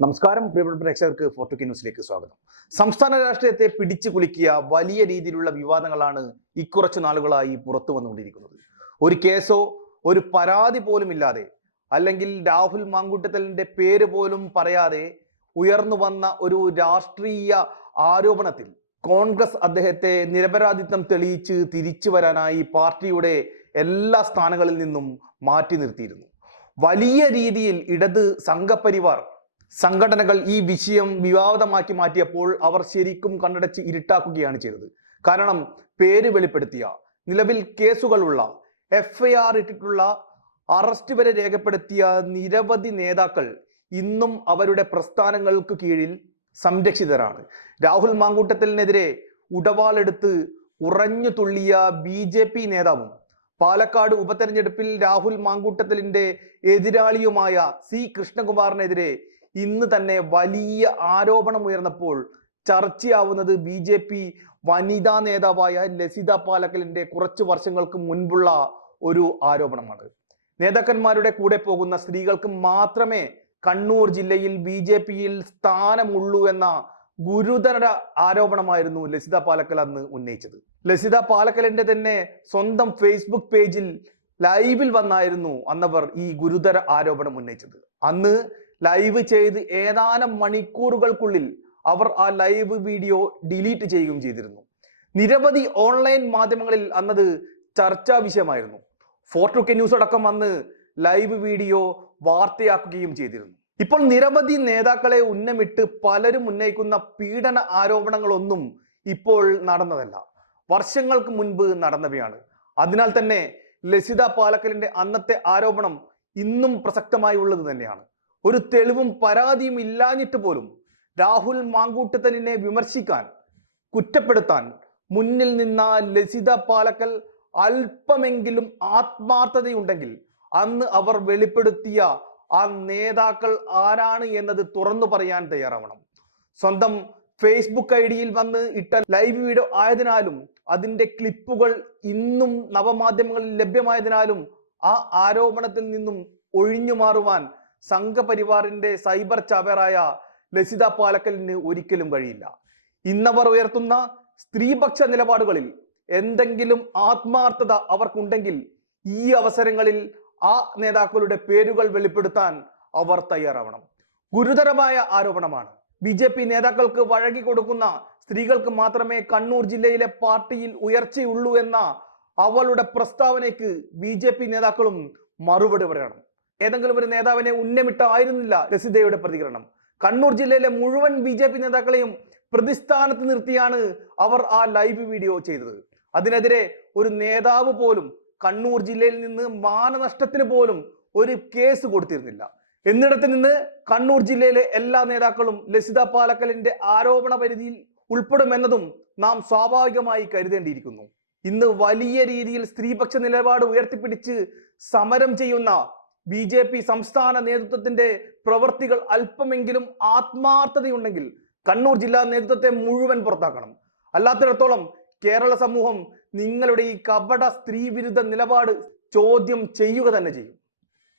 നമസ്കാരം പ്രിയപ്പെട്ട പ്രേക്ഷകർക്ക് ഫോർട്ടുക്കി ന്യൂസിലേക്ക് സ്വാഗതം. സംസ്ഥാന രാഷ്ട്രീയത്തെ പിടിച്ചു കുലുക്കിയ വലിയ രീതിയിലുള്ള വിവാദങ്ങളാണ് ഇക്കുറച്ചു നാളുകളായി പുറത്തു വന്നുകൊണ്ടിരിക്കുന്നത്. ഒരു കേസോ ഒരു പരാതി പോലും ഇല്ലാതെ അല്ലെങ്കിൽ രാഹുൽ മാങ്കുട്ടത്തലിന്റെ പേര് പോലും പറയാതെ ഉയർന്നു വന്ന ഒരു രാഷ്ട്രീയ ആരോപണത്തിൽ കോൺഗ്രസ് അദ്ദേഹത്തെ നിരപരാധിത്വം തെളിയിച്ച് തിരിച്ചു വരാനായി പാർട്ടിയുടെ എല്ലാ സ്ഥാനങ്ങളിൽ നിന്നും മാറ്റി നിർത്തിയിരുന്നു. വലിയ രീതിയിൽ ഇടത് സംഘപരിവാർ സംഘടനകൾ ഈ വിഷയം വിവാദമാക്കി മാറ്റിയപ്പോൾ അവർ ശരിക്കും കണ്ണടച്ച് ഇരുട്ടാക്കുകയാണ് ചെയ്തത്. കാരണം പേര് വെളിപ്പെടുത്തിയ നിലവിൽ കേസുകളുള്ള എഫ് ഐ ആർ ഇട്ടിട്ടുള്ള അറസ്റ്റ് വരെ രേഖപ്പെടുത്തിയ നിരവധി നേതാക്കൾ ഇന്നും അവരുടെ പ്രസ്ഥാനങ്ങൾക്ക് കീഴിൽ സംരക്ഷിതരാണ്. രാഹുൽ മാങ്കൂട്ടത്തിനെതിരെ ഉടവാളെടുത്ത് ഉറഞ്ഞു തുള്ളിയ ബി ജെ പി നേതാവും പാലക്കാട് ഉപതെരഞ്ഞെടുപ്പിൽ രാഹുൽ മാങ്കൂട്ടത്തിലിന്റെ എതിരാളിയുമായ സി കൃഷ്ണകുമാറിനെതിരെ ഇന്ന് തന്നെ വലിയ ആരോപണം ഉയർന്നപ്പോൾ ചർച്ചയാവുന്നത് ബി ജെ പി വനിതാ നേതാവായ ലസിത പാലക്കലിന്റെ കുറച്ച് വർഷങ്ങൾക്ക് മുൻപുള്ള ഒരു ആരോപണമാണ്. നേതാക്കന്മാരുടെ കൂടെ പോകുന്ന സ്ത്രീകൾക്ക് മാത്രമേ കണ്ണൂർ ജില്ലയിൽ ബി ജെ പിയിൽ സ്ഥാനമുള്ളൂ എന്ന ഗുരുതര ആരോപണമായിരുന്നു ലസിത പാലക്കൽ അന്ന് ഉന്നയിച്ചത്. ലസിത പാലക്കലിന്റെ തന്നെ സ്വന്തം ഫേസ്ബുക്ക് പേജിൽ ലൈവിൽ വന്നായിരുന്നു അന്നവർ ഈ ഗുരുതര ആരോപണം ഉന്നയിച്ചത്. അന്ന് ലൈവ് ചെയ്ത് ഏതാനും മണിക്കൂറുകൾക്കുള്ളിൽ അവർ ആ ലൈവ് വീഡിയോ ഡിലീറ്റ് ചെയ്യുകയും ചെയ്തിരുന്നു. നിരവധി ഓൺലൈൻ മാധ്യമങ്ങളിൽ അന്നത് ചർച്ചാ വിഷയമായിരുന്നു. ഫോർട്ടു കെ ന്യൂസ് അടക്കം അന്ന് ലൈവ് വീഡിയോ വാർത്തയാക്കുകയും ചെയ്തിരുന്നു. ഇപ്പോൾ നിരവധി നേതാക്കളെ ഉന്നമിട്ട് പലരും ഉന്നയിക്കുന്ന പീഡന ആരോപണങ്ങളൊന്നും ഇപ്പോൾ നടന്നതല്ല. വർഷങ്ങൾക്ക് മുൻപ് നടന്നവയാണ്. അതിനാൽ തന്നെ ലസിത പാലക്കലിന്റെ അന്നത്തെ ആരോപണം ഇന്നും പ്രസക്തമായി ഉള്ളത് തന്നെയാണ്. ഒരു തെളിവും പരാതിയും ഇല്ലാഞ്ഞിട്ട് പോലും രാഹുൽ മാങ്കൂട്ടത്തനെ വിമർശിക്കാൻ കുറ്റപ്പെടുത്താൻ മുന്നിൽ നിന്ന ലസിത പാലക്കൽ അല്പമെങ്കിലും ആത്മാർത്ഥതയുണ്ടെങ്കിൽ അന്ന് അവർ വെളിപ്പെടുത്തിയ ആ നേതാക്കൾ ആരാണ് എന്നത് തുറന്നു പറയാൻ തയ്യാറാവണം. സ്വന്തം ഫേസ്ബുക്ക് ഐ ഡിയിൽ വന്ന് ഇട്ട ലൈവ് വീഡിയോ ആയതിനാലും അതിന്റെ ക്ലിപ്പുകൾ ഇന്നും നവമാധ്യമങ്ങളിൽ ലഭ്യമായതിനാലും ആ ആരോപണത്തിൽ നിന്നും ഒഴിഞ്ഞു മാറുവാൻ സംഘപരിവാറിന്റെ സൈബർ ചവറായ ലസിത പാലക്കലിന് ഒരിക്കലും കഴിയില്ല ഇന്നവർ ഉയർത്തുന്ന സ്ത്രീപക്ഷ നിലപാടുകളിൽ എന്തെങ്കിലും ആത്മാർത്ഥത അവർക്കുണ്ടെങ്കിൽ ഈ അവസരങ്ങളിൽ ആ നേതാക്കളുടെ പേരുകൾ വെളിപ്പെടുത്താൻ അവർ തയ്യാറാവണം. ഗുരുതരമായ ആരോപണമാണ്. ബി ജെ പി നേതാക്കൾക്ക് വഴങ്ങി കൊടുക്കുന്ന സ്ത്രീകൾക്ക് മാത്രമേ കണ്ണൂർ ജില്ലയിലെ പാർട്ടിയിൽ ഉയർച്ചയുള്ളൂ എന്ന അവളുടെ പ്രസ്താവനയ്ക്ക് ബി നേതാക്കളും മറുപടി പറയണം. ഏതെങ്കിലും ഒരു നേതാവിനെ ഉന്നമിട്ടായിരുന്നില്ല ലസിതയുടെ പ്രതികരണം. കണ്ണൂർ ജില്ലയിലെ മുഴുവൻ ബി ജെ പി നേതാക്കളെയും പ്രതിസ്ഥാനത്ത് നിർത്തിയാണ് അവർ ആ ലൈവ് വീഡിയോ ചെയ്തത്. അതിനെതിരെ ഒരു നേതാവ് പോലും കണ്ണൂർ ജില്ലയിൽ നിന്ന് മാനനഷ്ടത്തിന് പോലും ഒരു കേസ് കൊടുത്തിരുന്നില്ല. എന്നിടത്ത് നിന്ന് കണ്ണൂർ ജില്ലയിലെ എല്ലാ നേതാക്കളും ലസിത പാലക്കലിന്റെ ആരോപണ പരിധിയിൽ ഉൾപ്പെടുമെന്നതും നാം സ്വാഭാവികമായി കരുതേണ്ടിയിരിക്കുന്നു. ഇന്ന് വലിയ രീതിയിൽ സ്ത്രീപക്ഷ നിലപാട് ഉയർത്തിപ്പിടിച്ച് സമരം ചെയ്യുന്ന ബി ജെ പി സംസ്ഥാന നേതൃത്വത്തിന്റെ പ്രവൃത്തികൾ അല്പമെങ്കിലും ആത്മാർത്ഥതയുണ്ടെങ്കിൽ കണ്ണൂർ ജില്ലാ നേതൃത്വത്തെ മുഴുവൻ പുറത്താക്കണം. അല്ലാത്തിടത്തോളം കേരള സമൂഹം നിങ്ങളുടെ ഈ കപട സ്ത്രീ വിരുദ്ധ നിലപാട് ചോദ്യം ചെയ്യുക തന്നെ ചെയ്യും.